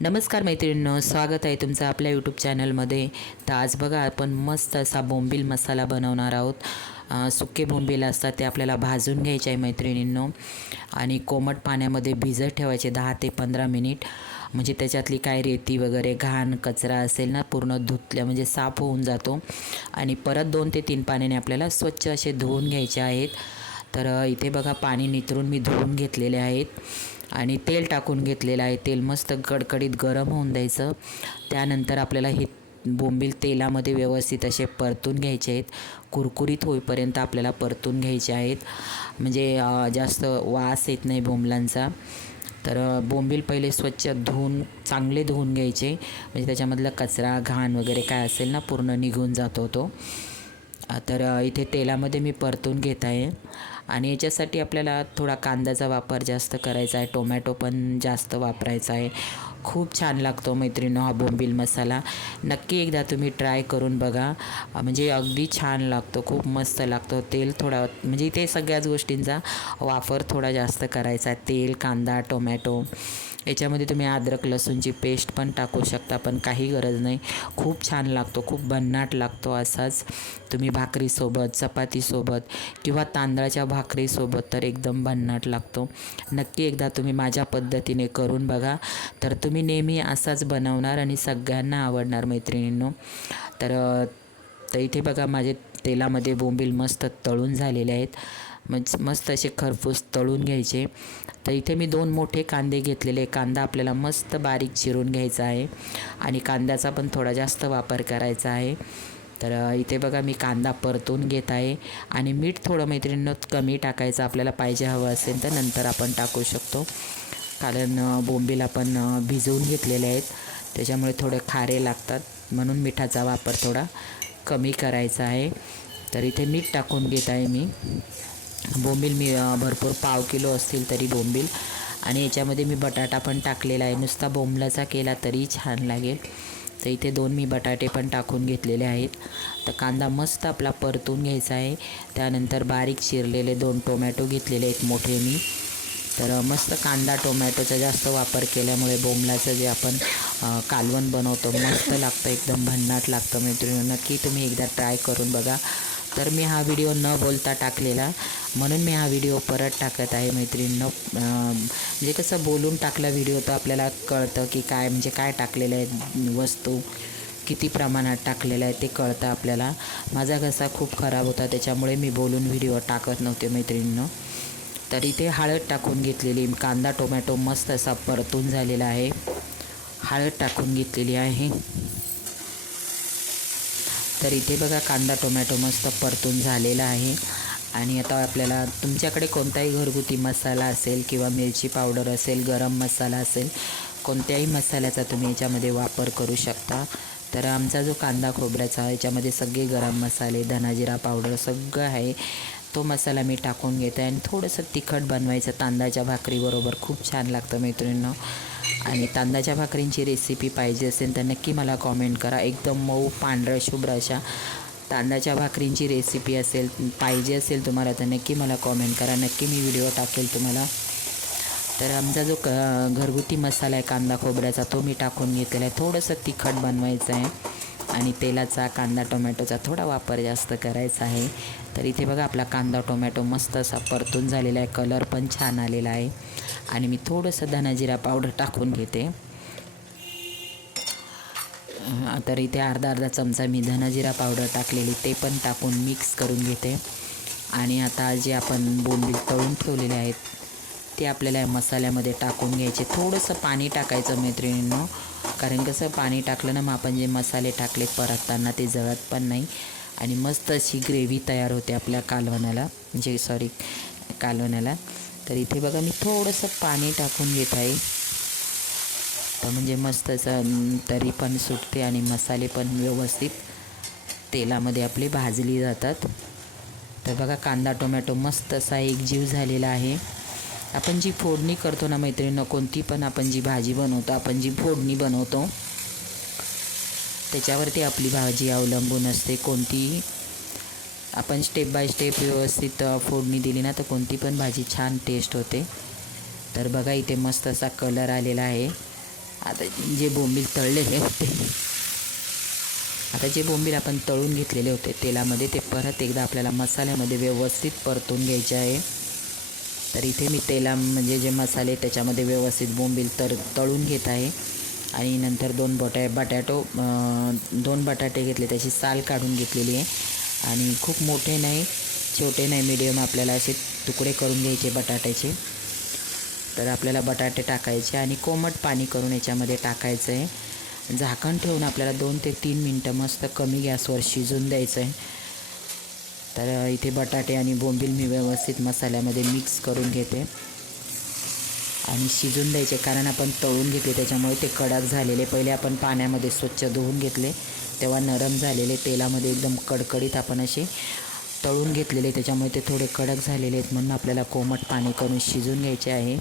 नमस्कार मैत्रिणींनो स्वागत आहे तुमचं आपल्या यूट्यूब चॅनलमध्ये तर आज बघा आपण मस्त असा बोंबील मसाला बनवणार आहोत. सुके बोंबील असतात ते आपल्याला भाजून घ्यायचे आहे मैत्रिणींनो. आणि कोमट पाण्यामध्ये भिजत ठेवायचे दहा ते पंधरा मिनिट. म्हणजे त्याच्यातली काय रेती वगैरे घाण कचरा असेल ना पूर्ण धुतल्या म्हणजे साफ होऊन जातो. आणि परत दोन ते तीन पाण्याने आपल्याला स्वच्छ असे धुवून घ्यायचे आहेत. तर इथे बघा पाणी नितरून मी धुवून घेतलेले आहेत आणि तेल टाकून घेतलेलं आहे. तेल मस्त कडकडीत गरम होऊन द्यायचं. त्यानंतर आपल्याला हे बोंबील तेलामध्ये व्यवस्थित असे परतून घ्यायचे आहेत. कुरकुरीत होईपर्यंत आपल्याला परतून घ्यायचे आहेत. म्हणजे जास्त वास येत नाही बोंबलांचा. तर बोंबील पहिले स्वच्छ धुवून चांगले धुवून घ्यायचे. म्हणजे त्याच्यामधला कचरा घाण वगैरे काय असेल ना पूर्ण निघून जातो तो. तर इथे तेलामध्ये मी परतून घेत आहे. आणि याच्यासाठी आपल्याला थोडा कांद्याचा वापर जास्त करायचा आहे टोमॅटो पण जास्त वापरायचा आहे. खूप छान लागतो मैत्रिणी हा बोंबील मसाला. नक्की एकदा तुम्ही ट्राय करून बघा. म्हणजे अगदी छान लागतो खूप मस्त लागतो. तेल थोडा म्हणजे इथे सगळ्याच गोष्टींचा वापर थोडा जास्त करायचा आहे. तेल कांदा टोमॅटो. याच्यामध्ये तुम्ही अद्रक लसूणची पेस्ट पण टाकू शकता पण काही गरज नाही. खूप छान लागतो खूप भन्नाट लागतो असाच. तुम्ही भाकरीसोबत चपातीसोबत किंवा तांदळाच्या भाकरीसोबत तर एकदम भन्नाट लागतो. नक्की एकदा तुम्ही माझ्या पद्धतीने करून बघा. तर तुम्ही मी नेहमी असाच बनवणार आणि सगळ्यांना आवडणार मैत्रिणींनो. तर तर इथे बघा माझे तेलामध्ये बोंबील मस्त तळून झालेले आहेत. मज मस्त असे खरपूस तळून घ्यायचे. तर इथे मी दोन मोठे कांदे घेतलेले कांदा आपल्याला मस्त बारीक चिरून घ्यायचा आहे आणि कांद्याचा पण थोडा जास्त वापर करायचा आहे. तर इथे बघा मी कांदा परतून घेत आहे आणि मीठ थोडं मैत्रिणीनं कमी टाकायचं आपल्याला पाहिजे हवं असेल तर नंतर आपण टाकू शकतो. कारण बोंबील आपण भिजवून घेतलेले आहेत. त्याच्यामुळे थोडे खारे लागतात. म्हणून मिठाचा वापर थोडा कमी करायचा आहे. तर इथे मीठ टाकून घेत आहे मी. बोंबील मी भरपूर पाव किलो असतील तरी बोंबील. आणि याच्यामध्ये मी बटाटा पण टाकलेला आहे. नुसता बोंबलाचा केला तरी छान लागेल. तर इथे दोन मी बटाटे पण टाकून घेतलेले आहेत. तर कांदा मस्त आपला परतून घ्यायचा आहे. त्यानंतर बारीक चिरलेले दोन टोमॅटो घेतलेले आहेत मोठे मी. तर मस्त कांदा टोमॅटोचा जास्त वापर केल्यामुळे बोंबलाचं जे आपण कालवण बनवतो मस्त लागतं एकदम भन्नाट लागतं मैत्रिणी नक्की तुम्ही एकदा ट्राय करून बघा. तर मी हा व्हिडिओ न बोलता टाकलेला. म्हणून मी हा व्हिडिओ परत टाकत आहे मैत्रिणीनं. म्हणजे कसं बोलून टाकला व्हिडिओ तर आपल्याला कळतं की काय म्हणजे काय टाकलेलं आहे वस्तू किती प्रमाणात टाकलेलं आहे ते कळतं आपल्याला. माझा घसा खूप खराब होता त्याच्यामुळे मी बोलून व्हिडिओ टाकत नव्हते मैत्रिणीनं. तर इथे हळद टाकून घेतलेली. कांदा टोमॅटो मस्त असा परतून झालेला आहे. हळद टाकून घेतलेली आहे. तर इथे बघा कांदा टोमॅटो मस्त परतून झालेला आहे. आणि आता आपल्याला तुमच्याकडे कोणताही घरगुती मसाला असेल किंवा मिरची पावडर असेल गरम मसाला असेल कोणत्याही मसाल्याचा तुम्ही याच्यामध्ये वापर करू शकता. तर आमचा जो कांदा खोबऱ्याचा याच्यामध्ये सगळे गरम मसाले धनाजिरा पावडर सगळं आहे. तो मसाला मी टाकून घेते आणि थोडंसं तिखट बनवायचं तांदळाच्या भाकरीबरोबर खूप छान लागतं मैत्रिणींनो. आणि तांदळाच्या भाकरींची रेसिपी पाहिजे असेल तर नक्की मला कॉमेंट करा. एकदम मऊ पांढऱ्या शुभ्र अशा तांदळाच्या भाकरींची रेसिपी असेल पाहिजे असेल तुम्हाला तर नक्की मला कॉमेंट करा. नक्की मी व्हिडिओ टाकेल तुम्हाला. तर आमचा जो क घरगुती मसाला आहे कांदा खोबऱ्याचा तो मी टाकून घेतलेला आहे. थोडंसं तिखट बनवायचं आहे. आणि तेलाचा कांदा टोमॅटोचा थोडा वापर जास्त करायचा आहे. तर इथे बघा आपला कांदा टोमॅटो मस्त असा परतून झालेला आहे. कलर पण छान आलेला आहे. आणि मी थोडंसं धनाजिरा पावडर टाकून घेते. तर इथे अर्धा अर्धा चमचा मी धनाजिरा पावडर टाकलेली ते पण टाकून मिक्स करून घेते. आणि आता जे आपण बोंबील तळून ठेवलेले आहेत ते आपल्याला या मसाल्यामध्ये टाकून घ्यायचे. थोडंसं पाणी टाकायचं मैत्रिणींनो. कारण कसं पाणी टाकलं ना मग आपण जे मसाले टाकले परतताना ते जळत पण नाही. आणि मस्त अशी ग्रेव्ही तयार होते आपल्या कालवणाला म्हणजे सॉरी कालवणाला तर इथे बघा मी थोडंसं पाणी टाकून घेत आहे. तर म्हणजे मस्त असं तरी पण सुटते आणि मसाले पण व्यवस्थित तेलामध्ये आपले भाजली जातात. तर बघा कांदा टोमॅटो मस्त असा एकजीव झालेला आहे. आपण जी फोडणी करतो ना मैत्रिणीनं कोणती पण आपण जी भाजी बनवतो आपण जी फोडणी बनवतो त्याच्यावरती आपली भाजी अवलंबून असते. कोणती आपण स्टेप बाय स्टेप व्यवस्थित फोडणी दिली ना तर कोणती पण भाजी छान टेस्ट होते. तर बघा इथे मस्त असा कलर आलेला आहे. आता जे बोंबील तळलेले होते. आता जे बोंबील आपण तळून घेतलेले होते तेलामध्ये ते परत एकदा आपल्याला मसाल्यामध्ये व्यवस्थित परतून घ्यायचे आहे. तर इथे मी तेला म्हणजे जे मसाले त्याच्यामध्ये व्यवस्थित बोंबील तर तळून घेत आहे. आणि नंतर दोन बटा बटॅटो दोन बटाटे घेतले त्याची साल काढून घेतलेली आहे. आणि खूप मोठे नाही छोटे नाही मिडियम आपल्याला असे तुकडे करून घ्यायचे बटाट्याचे. तर आपल्याला बटाटे टाकायचे आणि कोमट पाणी करून याच्यामध्ये टाकायचं आहे. झाकण ठेवून आपल्याला दोन ते तीन मिनटं मस्त कमी गॅसवर शिजून द्यायचं आहे. तर इथे बटाटे आणि बोंबील मी व्यवस्थित मसाल्यामध्ये मिक्स करून घेते. आणि शिजून द्यायचे कारण आपण तळून घेतले त्याच्यामुळे ते कडक झालेले. पहिले आपण पाण्यामध्ये स्वच्छ धुवून घेतले तेव्हा नरम झालेले तेलामध्ये एकदम कडकडीत आपण असे तळून घेतलेले त्याच्यामुळे ते थोडे कडक झालेले आहेत म्हणून आपल्याला कोमट पाणी करून शिजून घ्यायचे आहे.